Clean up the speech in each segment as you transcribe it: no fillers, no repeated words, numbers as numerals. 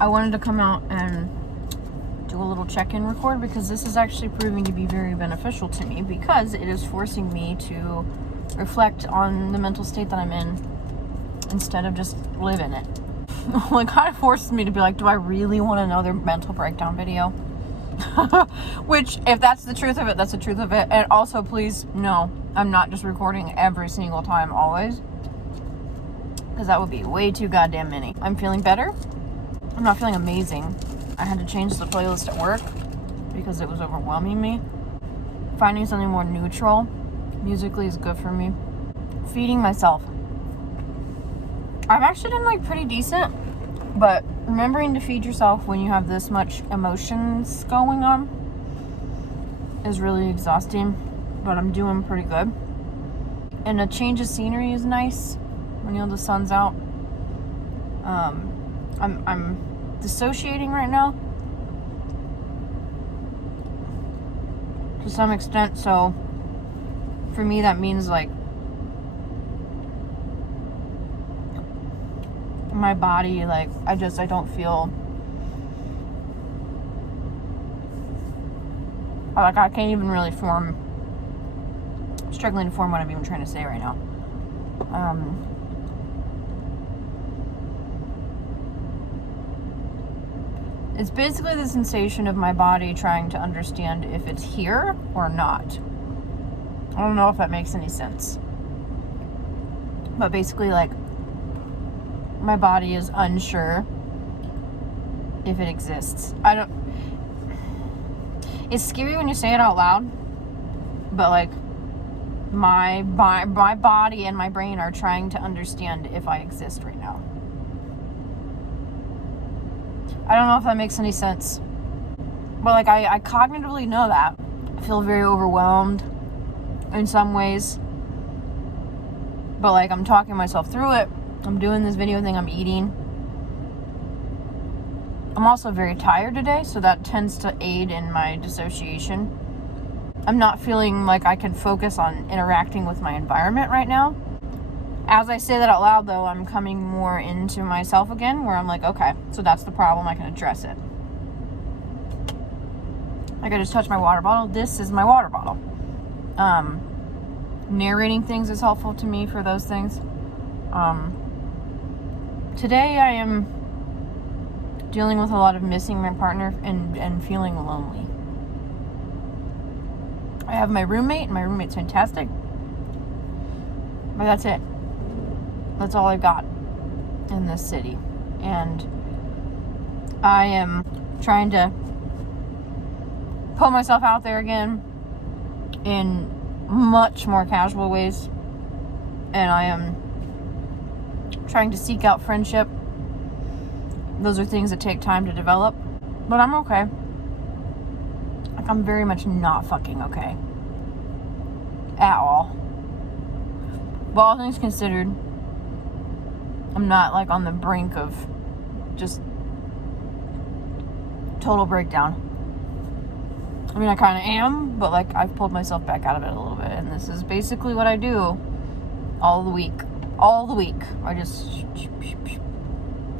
I wanted to come out and do a little check-in record because this is actually proving to be very beneficial to me because it is forcing me to reflect on the mental state that I'm in instead of just live in it. It kind of forces me to be like, do I really want another mental breakdown video? Which, if that's the truth of it, that's the truth of it. And also, please, no, I'm not just recording every single time, always. Because that would be way too goddamn many. I'm feeling better. I'm not feeling amazing. I had to change the playlist at work because it was overwhelming me. Finding something more neutral musically is good for me. Feeding myself. I've actually done like pretty decent, but remembering to feed yourself when you have this much emotions going on is really exhausting, but I'm doing pretty good. And a change of scenery is nice when the sun's out. I'm dissociating right now to some extent, so for me that means like my body, like I don't feel like I can't even really struggling to form what I'm even trying to say right now. It's basically the sensation of my body trying to understand if it's here or not. I don't know if that makes any sense. But basically, like, my body is unsure if it exists. It's scary when you say it out loud, but like, my body and my brain are trying to understand if I exist right now. I don't know if that makes any sense. But like, I cognitively know that. I feel very overwhelmed in some ways. But like, I'm talking myself through it. I'm doing this video thing, I'm eating. I'm also very tired today, so that tends to aid in my dissociation. I'm not feeling like I can focus on interacting with my environment right now. As I say that out loud, though, I'm coming more into myself again, where I'm like, okay, so that's the problem, I can address it. Like, I just touched my water bottle. This is my water bottle. Narrating things is helpful to me for those things. Today I am dealing with a lot of missing my partner and feeling lonely. I have my roommate, and my roommate's fantastic. But that's it. That's all I've got in this city. And I am trying to put myself out there again in much more casual ways. And I am trying to seek out friendship. Those are things that take time to develop. But I'm okay. Like, I'm very much not fucking okay. At all. But all things considered, I'm not like on the brink of just total breakdown. I mean, I kind of am, but like, I've pulled myself back out of it a little bit. And this is basically what I do all the week. All the week. I just...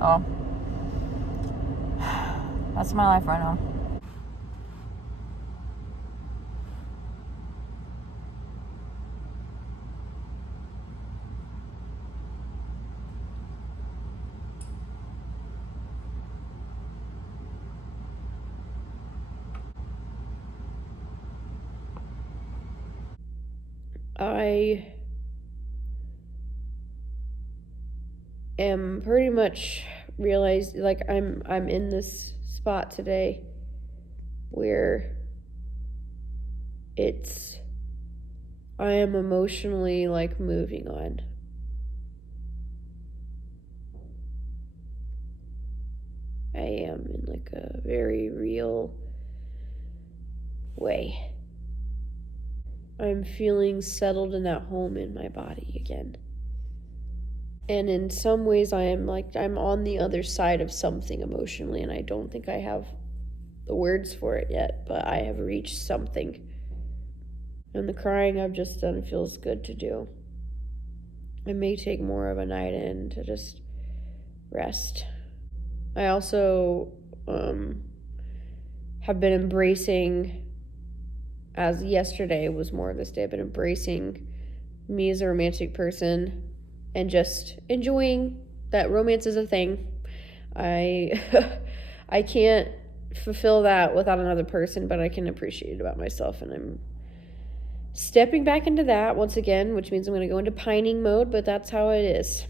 Oh. That's my life right now. I am pretty much realized, like, I'm in this spot today where I am emotionally like moving on. I am in like a very real way. I'm feeling settled in that home in my body again. And in some ways I'm on the other side of something emotionally, and I don't think I have the words for it yet, but I have reached something. And the crying I've just done feels good to do. I may take more of a night in to just rest. I also have been embracing, as yesterday was more of this day, I've been embracing me as a romantic person and just enjoying that romance is a thing. I I can't fulfill that without another person, but I can appreciate it about myself, and I'm stepping back into that once again, which means I'm going to go into pining mode, but that's how it is.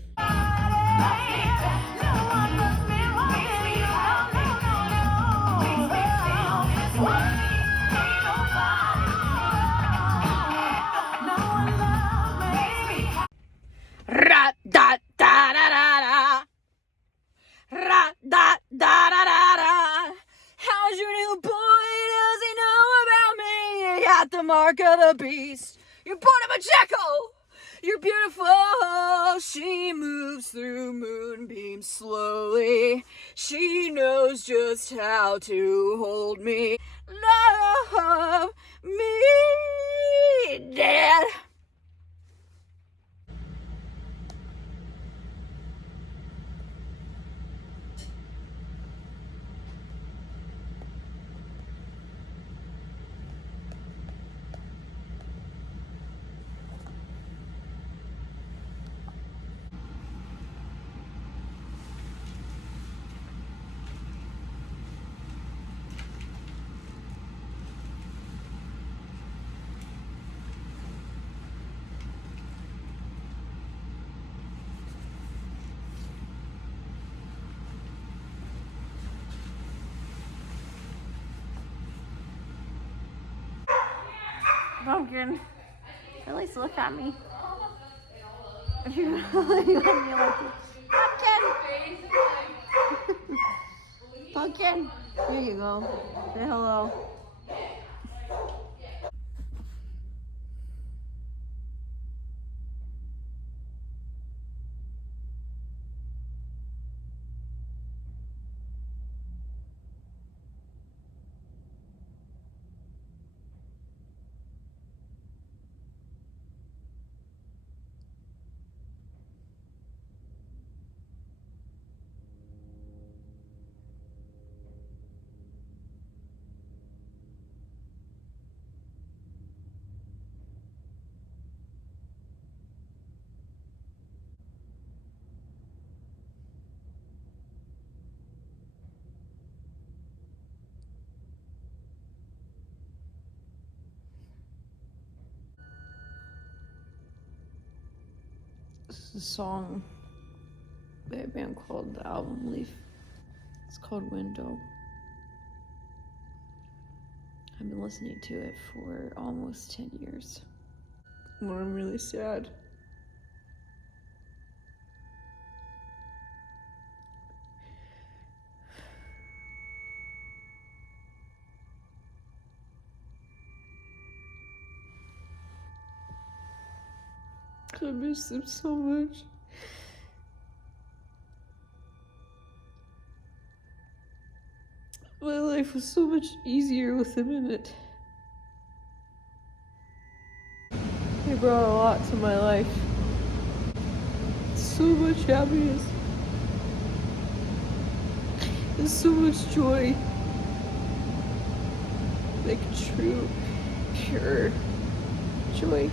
Ra da da da da da. Ra da da da da da. How's your new boy? Does he know about me? You got the mark of the beast. You're born of a jackal. You're beautiful. She moves through moonbeams slowly. She knows just how to hold me. Love me, Dad. Pumpkin, at least look at me. If you really let me like it. Pumpkin! Pumpkin! Here you go. Say hello. This is a song by a band called The Album Leaf. It's called Window. I've been listening to it for almost 10 years. When I'm really sad. I miss him so much. My life was so much easier with him in it. He brought a lot to my life. So much happiness. And so much joy. Like true, pure joy.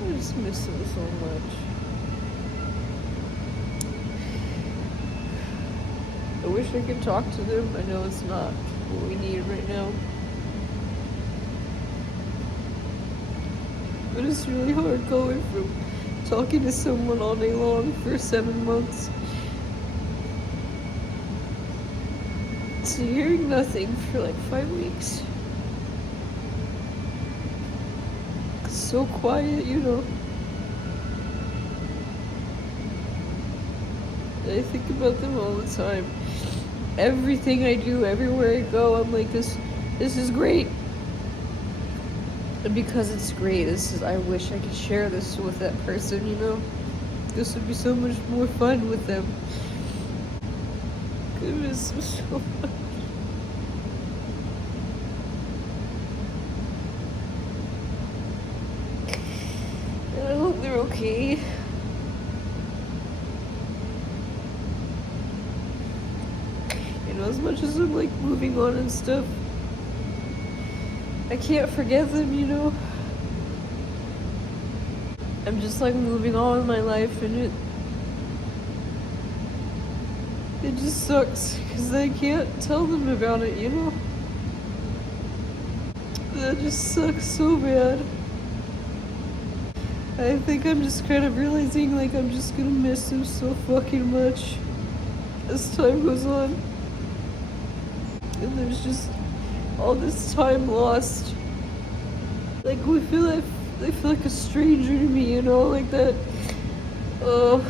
I just miss him so much. I wish I could talk to them. I know it's not what we need right now. But it's really hard going from talking to someone all day long for 7 months to hearing nothing for like 5 weeks. It's so quiet, you know. I think about them all the time. Everything I do, everywhere I go, I'm like, this is great. And because it's great, I wish I could share this with that person, you know? This would be so much more fun with them. I miss them so much. And I hope they're okay. know, as much as I'm like moving on and stuff, I can't forget them, you know. I'm just like moving on with my life, and it just sucks because I can't tell them about it, you know. That just sucks so bad. I think I'm just kind of realizing like I'm just gonna miss him so fucking much as time goes on. And there's just all this time lost. Like I feel like a stranger to me, you know, like that. Oh.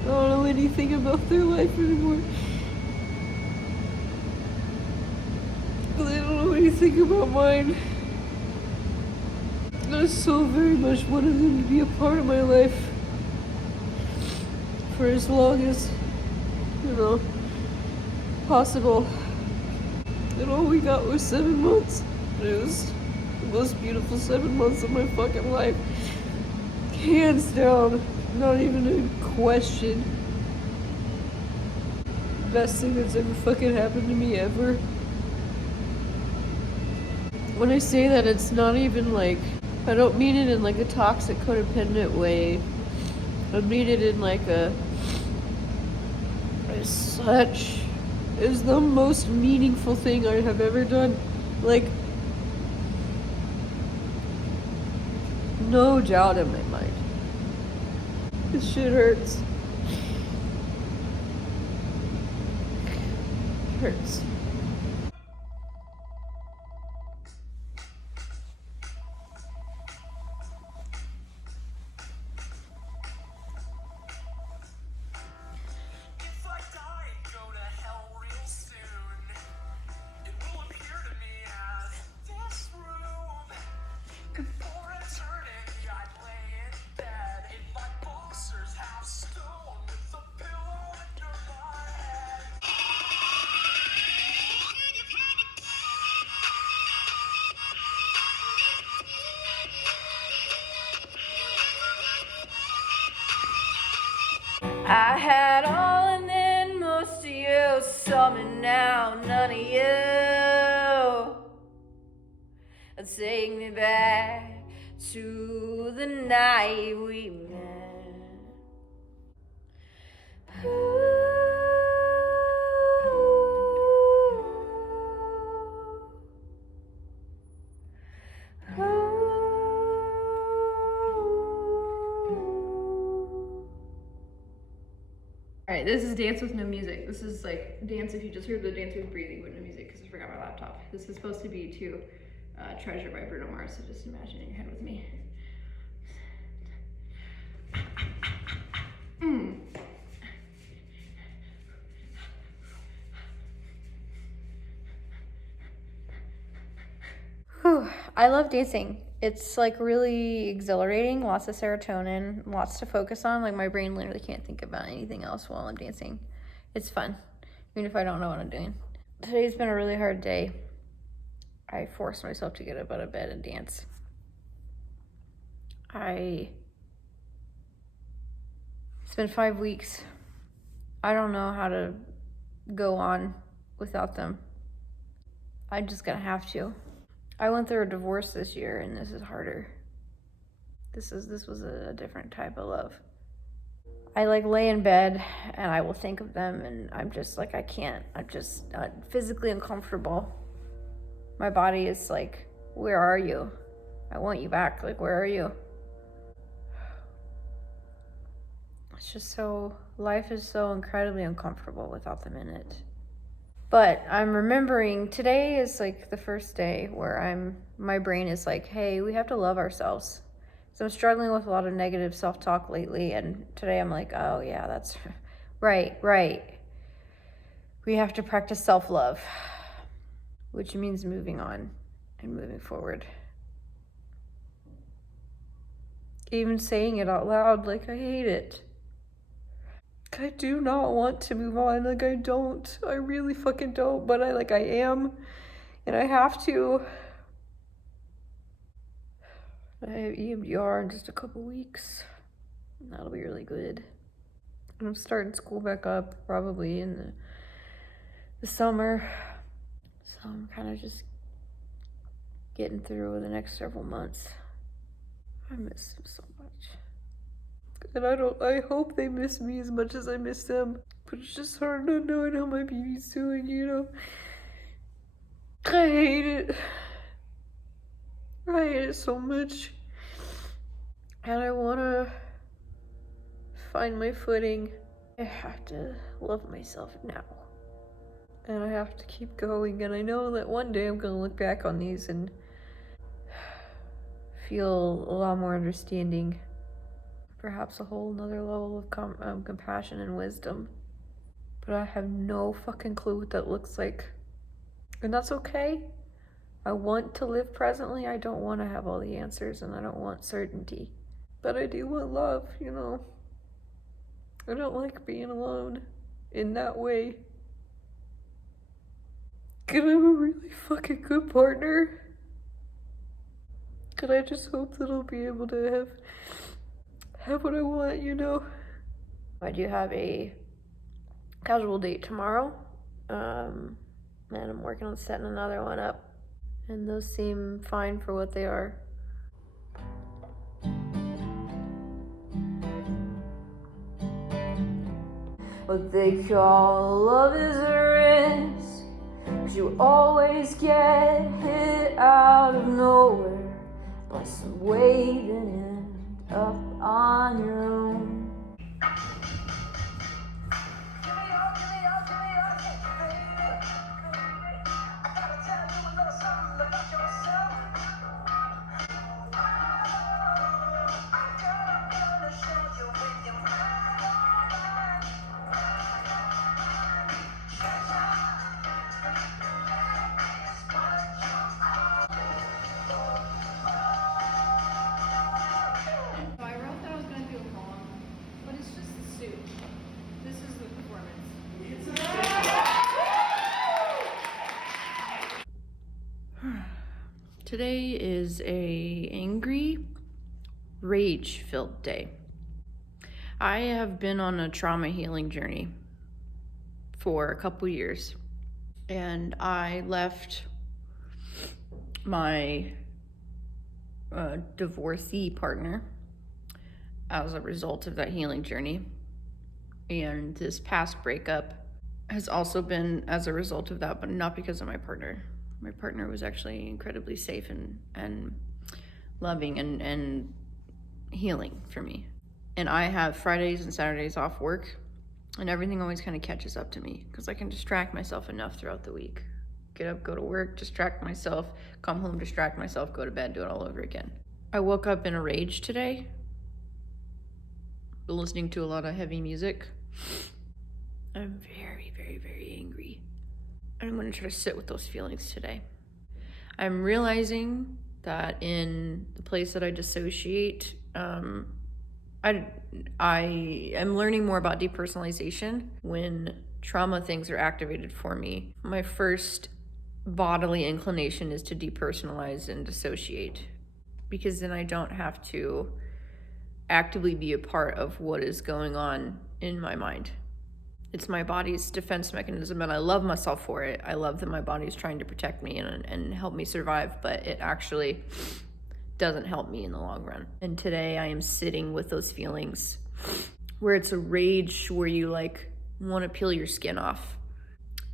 I don't know anything about their life anymore. I don't know anything about mine. I so very much wanted them to be a part of my life for as long as, you know, possible. And all we got was 7 months. It was the most beautiful 7 months of my fucking life. Hands down, not even a question. Best thing that's ever fucking happened to me ever. When I say that, it's not even like, I don't mean it in like a toxic, codependent way. I mean it in like such is the most meaningful thing I have ever done. Like, no doubt in my mind. This shit hurts. Hurts. I had all and then most of you, some and now none of you. Take me back to the night we met. Alright, this is dance with no music. This is like dance if you just heard the dance with breathing with no music because I forgot my laptop. This is supposed to be to Treasure by Bruno Mars, so just imagine in your head with me. Whew. I love dancing. It's like really exhilarating, lots of serotonin, lots to focus on. Like my brain literally can't think about anything else while I'm dancing. It's fun, even if I don't know what I'm doing. Today's been a really hard day. I forced myself to get up out of bed and dance. It's been 5 weeks. I don't know how to go on without them. I'm just gonna have to. I went through a divorce this year and this is harder. This was a different type of love. I like lay in bed and I will think of them and I'm just like, I can't. I'm just physically uncomfortable. My body is like, where are you? I want you back. Like, where are you? It's just life is so incredibly uncomfortable without them in it. But I'm remembering today is like the first day where my brain is like, hey, we have to love ourselves. So I'm struggling with a lot of negative self-talk lately. And today I'm like, oh yeah, that's right. We have to practice self-love, which means moving on and moving forward. Even saying it out loud, like I hate it. I do not want to move on. Like I don't. I really fucking don't. But I am. And I have to. I have EMDR in just a couple weeks. That'll be really good. And I'm starting school back up probably in the summer. So I'm kind of just getting through the next several months. I miss them so much. And I hope they miss me as much as I miss them. But it's just hard not knowing how my baby's doing, you know? I hate it. I hate it so much. And I want to find my footing. I have to love myself now. And I have to keep going. And I know that one day I'm going to look back on these and feel a lot more understanding. Perhaps a whole nother level of compassion and wisdom. But I have no fucking clue what that looks like. And that's okay. I want to live presently. I don't want to have all the answers, and I don't want certainty. But I do want love, you know. I don't like being alone in that way. Can I have a really fucking good partner? Could I just hope that I'll be able to have what I want, you know? I do have a casual date tomorrow. And I'm working on setting another one up. And those seem fine for what they are. What they call love is a risk, 'cause you always get hit out of nowhere by some wave and end up on your own. Today is a angry, rage-filled day. I have been on a trauma healing journey for a couple years, and I left my divorcee partner as a result of that healing journey. And this past breakup has also been as a result of that, but not because of my partner. My partner was actually incredibly safe and loving and healing for me. And I have Fridays and Saturdays off work, and everything always kind of catches up to me because I can distract myself enough throughout the week. Get up, go to work, distract myself, come home, distract myself, go to bed, do it all over again. I woke up in a rage today, listening to a lot of heavy music. I'm very, very, very angry. And I'm going to try to sit with those feelings today. I'm realizing that in the place that I dissociate, I am learning more about depersonalization when trauma things are activated for me. My first bodily inclination is to depersonalize and dissociate, because then I don't have to actively be a part of what is going on in my mind. It's my body's defense mechanism, and I love myself for it. I love that my body is trying to protect me and help me survive, but it actually doesn't help me in the long run. And today I am sitting with those feelings where it's a rage where you like want to peel your skin off,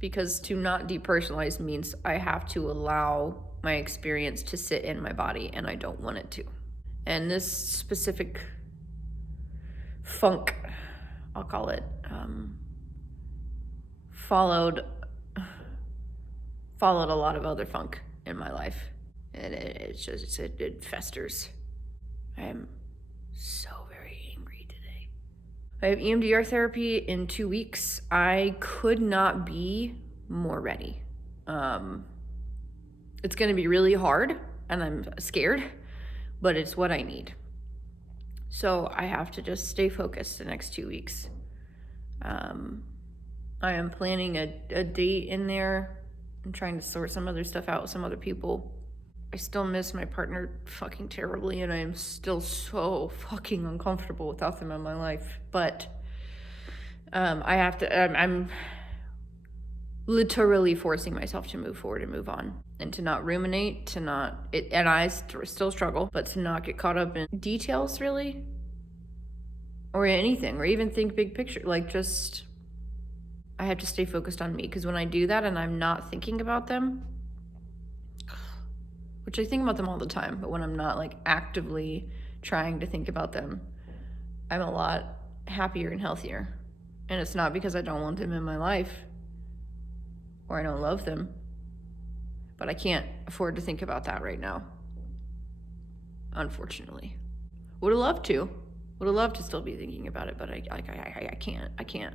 because to not depersonalize means I have to allow my experience to sit in my body, and I don't want it to. And this specific funk, I'll call it, followed a lot of other funk in my life, and it festers. I am so very angry today. I have EMDR therapy in 2 weeks. I could not be more ready. It's going to be really hard, and I'm scared, but it's what I need. So I have to just stay focused the next 2 weeks. I am planning a date in there. I'm trying to sort some other stuff out with some other people. I still miss my partner fucking terribly, and I am still so fucking uncomfortable without them in my life. But I'm literally forcing myself to move forward and move on and to not ruminate, to not, and I still struggle, but to not get caught up in details really, or anything, or even think big picture. Like, just, I have to stay focused on me, because when I do that and I'm not thinking about them, which I think about them all the time, but when I'm not like actively trying to think about them, I'm a lot happier and healthier. And it's not because I don't want them in my life or I don't love them, but I can't afford to think about that right now, unfortunately. Would have loved to still be thinking about it, but I can't.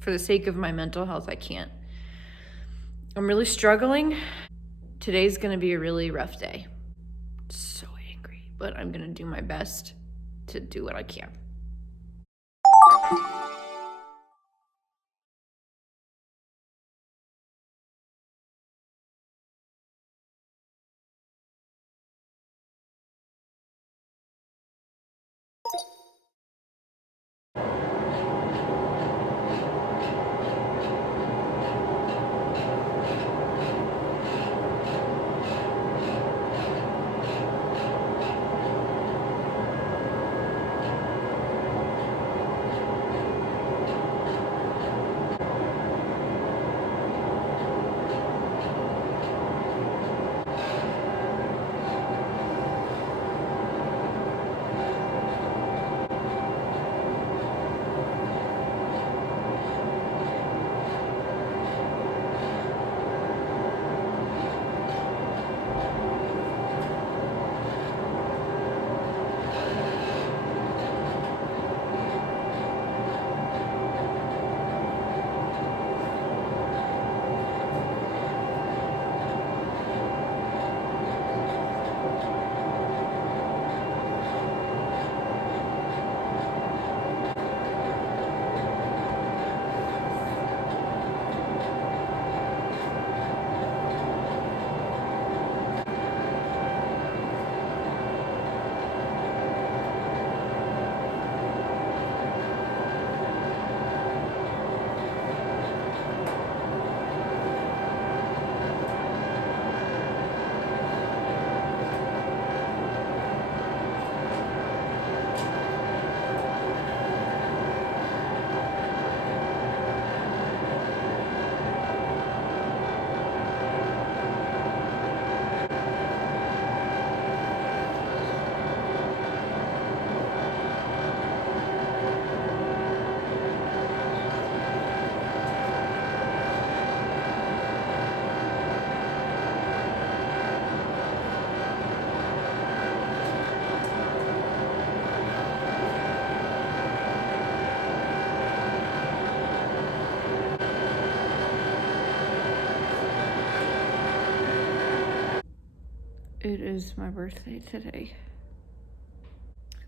For the sake of my mental health, I can't. I'm really struggling. Today's gonna be a really rough day. So angry, but I'm gonna do my best to do what I can. It is my birthday today.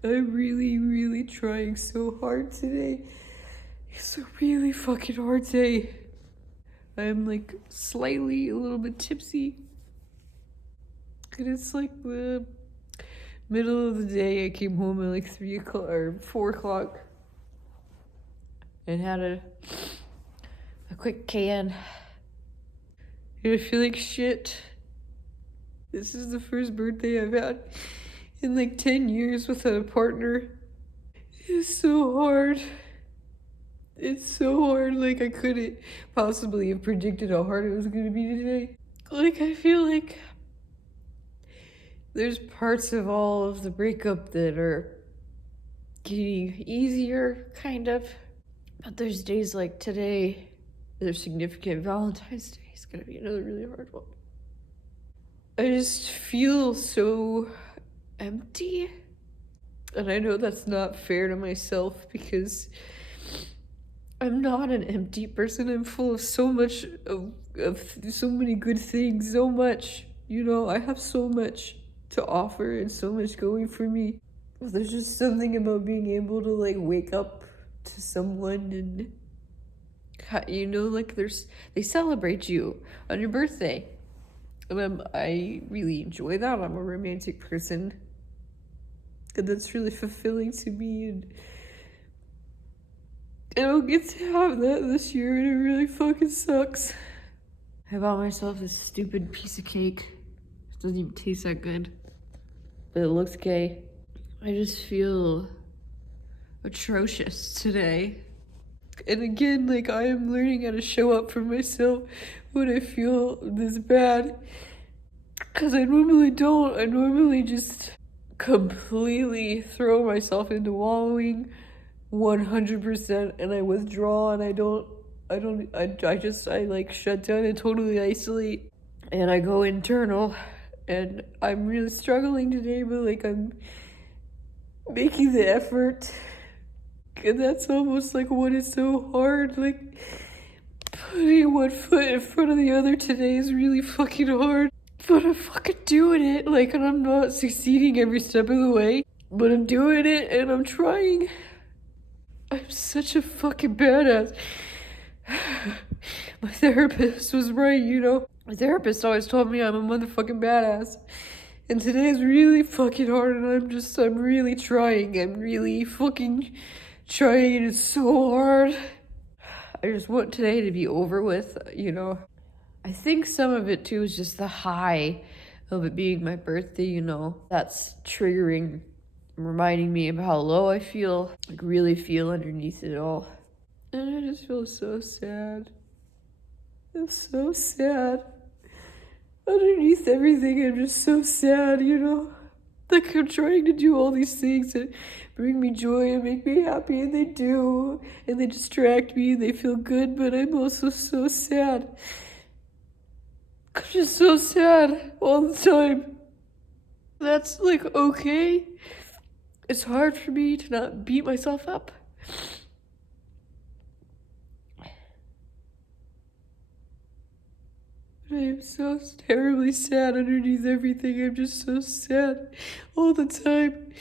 I'm really trying so hard today. It's a really fucking hard day. I'm like slightly a little bit tipsy. And it's like the middle of the day. I came home at like 3 o'clock or 4 o'clock and had a quick can. And I feel like shit. This is the first birthday I've had in like 10 years without a partner. It's so hard. It's so hard. Like, I couldn't possibly have predicted how hard it was going to be today. Like, I feel like there's parts of all of the breakup that are getting easier, kind of. But there's days like today, there's significant Valentine's Day. It's going to be another really hard one. I just feel so empty. And I know that's not fair to myself because I'm not an empty person. I'm full of so much of so many good things, so much. You know, I have so much to offer and so much going for me. But there's just something about being able to like wake up to someone and, you know, like they celebrate you on your birthday. And I really enjoy that. I'm a romantic person. And that's really fulfilling to me. And I don't get to have that this year, and it really fucking sucks. I bought myself this stupid piece of cake. It doesn't even taste that good, but it looks gay. I just feel atrocious today. And again, like, I am learning how to show up for myself when I feel this bad. Because I normally don't. I normally just completely throw myself into wallowing 100%, and I withdraw, and I like shut down and totally isolate, and I go internal. And I'm really struggling today, but like, I'm making the effort. And that's almost like what is so hard. Like, putting one foot in front of the other today is really fucking hard. But I'm fucking doing it. Like, and I'm not succeeding every step of the way. But I'm doing it, and I'm trying. I'm such a fucking badass. My therapist was right, you know? My therapist always told me I'm a motherfucking badass. And today is really fucking hard, and I'm really trying. I'm really fucking trying, and it's so hard. I just want today to be over with, you know? I think some of it, too, is just the high of it being my birthday, you know? That's triggering, reminding me of how low I feel, like really feel underneath it all. And I just feel so sad. I'm so sad. Underneath everything, I'm just so sad, you know? Like, I'm trying to do all these things that bring me joy and make me happy, and they do. And they distract me, and they feel good, but I'm also so sad. I'm just so sad all the time. That's, like, okay. It's hard for me to not beat myself up. I am so terribly sad underneath everything. I'm just so sad all the time.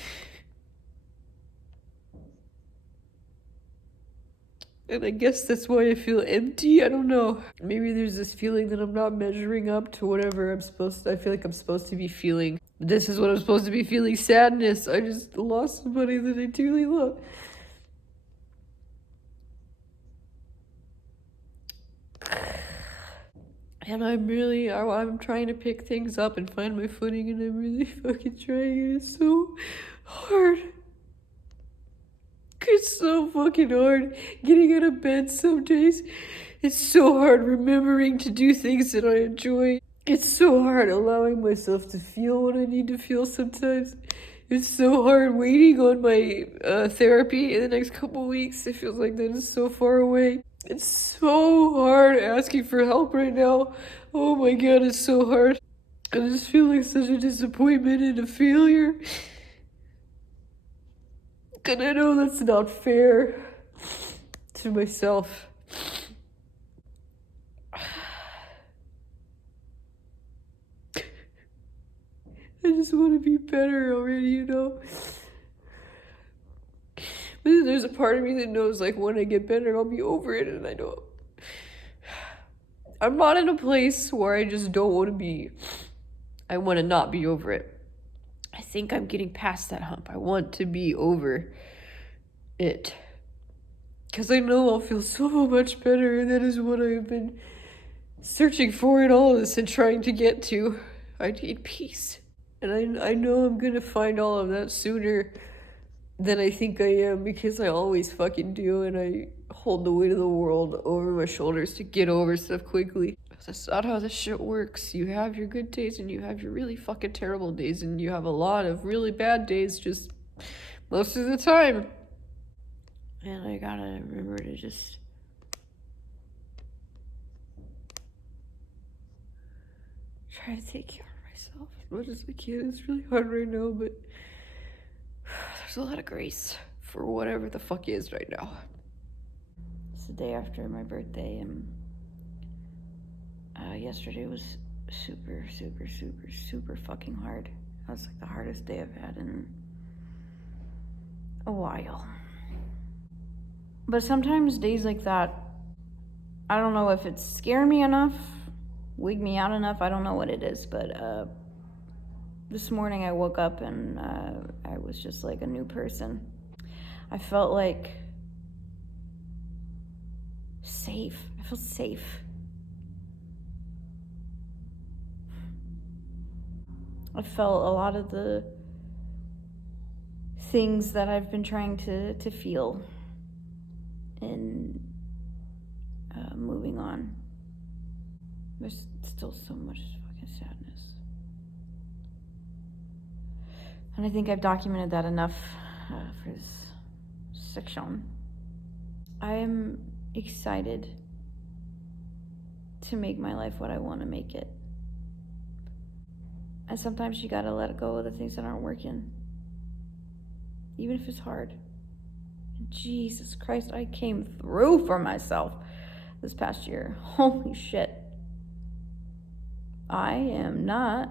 And I guess that's why I feel empty. I don't know. Maybe there's this feeling that I'm not measuring up to whatever I feel like I'm supposed to be feeling. This is what I'm supposed to be feeling, sadness. I just lost somebody that I dearly love. And I'm trying to pick things up and find my footing, and I'm really fucking trying, and it's so hard. It's so fucking hard getting out of bed some days. It's so hard remembering to do things that I enjoy. It's so hard allowing myself to feel what I need to feel sometimes. It's so hard waiting on my therapy in the next couple weeks. It feels like that is so far away. It's so hard asking for help right now. Oh my god, it's so hard. I just feel like such a disappointment and a failure. And I know that's not fair to myself. I just want to be better already, you know? But then there's a part of me that knows, like, when I get better, I'll be over it, and I don't. I'm not in a place where I just don't want to be. I want to not be over it. I think I'm getting past that hump. I want to be over it. Because I know I'll feel so much better, and that is what I've been searching for in all of this and trying to get to. I need peace. And I know I'm going to find all of that sooner than I think I am, because I always fucking do, and I hold the weight of the world over my shoulders to get over stuff quickly. That's not how this shit works. You have your good days, and you have your really fucking terrible days, and you have a lot of really bad days just most of the time. And I gotta remember to just try to take care of myself as much as I can. It's really hard right now, but there's a lot of grace for whatever the fuck is right now. It's the day after my birthday, and yesterday was super fucking hard. That was like the hardest day I've had in a while. But sometimes days like that, I don't know if it's scaring me enough, wig me out enough, I don't know what it is, but this morning I woke up and I was just like a new person. I felt like safe. I feel safe. I felt a lot of the things that I've been trying to feel and moving on. There's still so much fucking sadness. And I think I've documented that enough for this section. I am excited to make my life what I want to make it. And sometimes you gotta let go of the things that aren't working. Even if it's hard. And Jesus Christ, I came through for myself this past year. Holy shit. I am not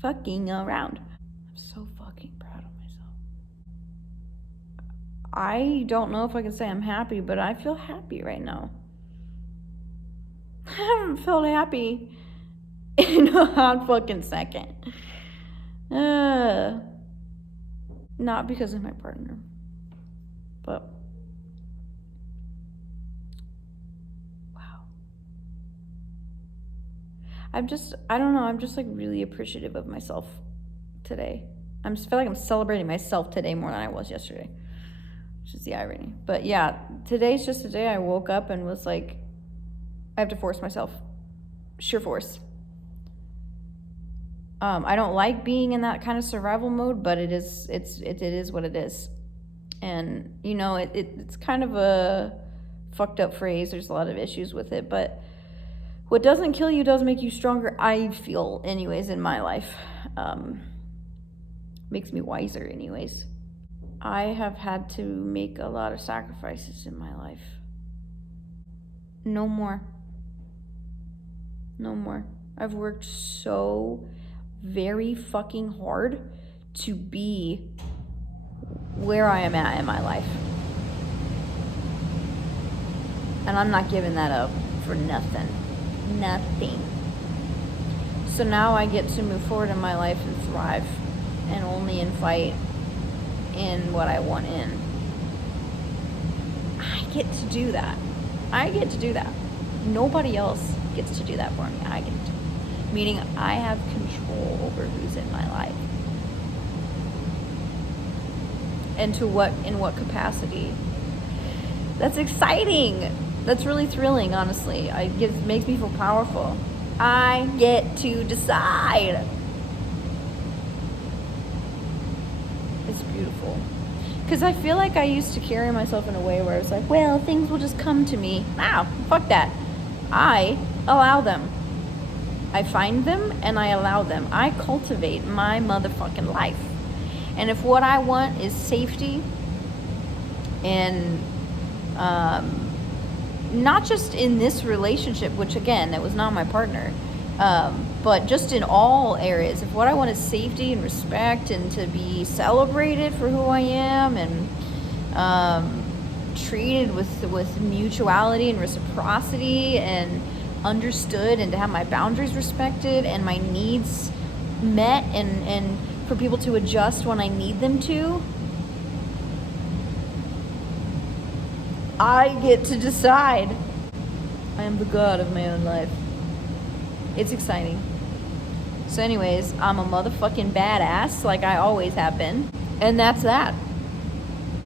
fucking around. I'm so fucking proud of myself. I don't know if I can say I'm happy, but I feel happy right now. I haven't felt happy in a hot fucking second. Not because of my partner, but wow. I don't know, I'm just like really appreciative of myself today. I just feel like I'm celebrating myself today more than I was yesterday, which is the irony. But yeah, today's just a day I woke up and was like, I have to force myself. Sheer force. I don't like being in that kind of survival mode, but it is what it is. And, you know, it's kind of a fucked up phrase. There's a lot of issues with it, but what doesn't kill you does make you stronger, I feel, anyways, in my life. Makes me wiser, anyways. I have had to make a lot of sacrifices in my life. No more. No more. I've worked so very fucking hard to be where I am at in my life. And I'm not giving that up for nothing. Nothing. So now I get to move forward in my life and thrive and only invite in what I want in. I get to do that. I get to do that. Nobody else gets to do that for me. I get to. Meaning I have control over who's in my life. And in what capacity. That's exciting. That's really thrilling, honestly. It makes me feel powerful. I get to decide. It's beautiful. Because I feel like I used to carry myself in a way where I was like, well, things will just come to me. Wow, fuck that. I allow them. I find them and I allow them. I cultivate my motherfucking life. And if what I want is safety and not just in this relationship, which again, that was not my partner, but just in all areas, if what I want is safety and respect and to be celebrated for who I am and treated with mutuality and reciprocity and understood and to have my boundaries respected and my needs met and for people to adjust when I need them to, I get to decide. I am the god of my own life. It's exciting. So anyways, I'm a motherfucking badass like I always have been. And that's that.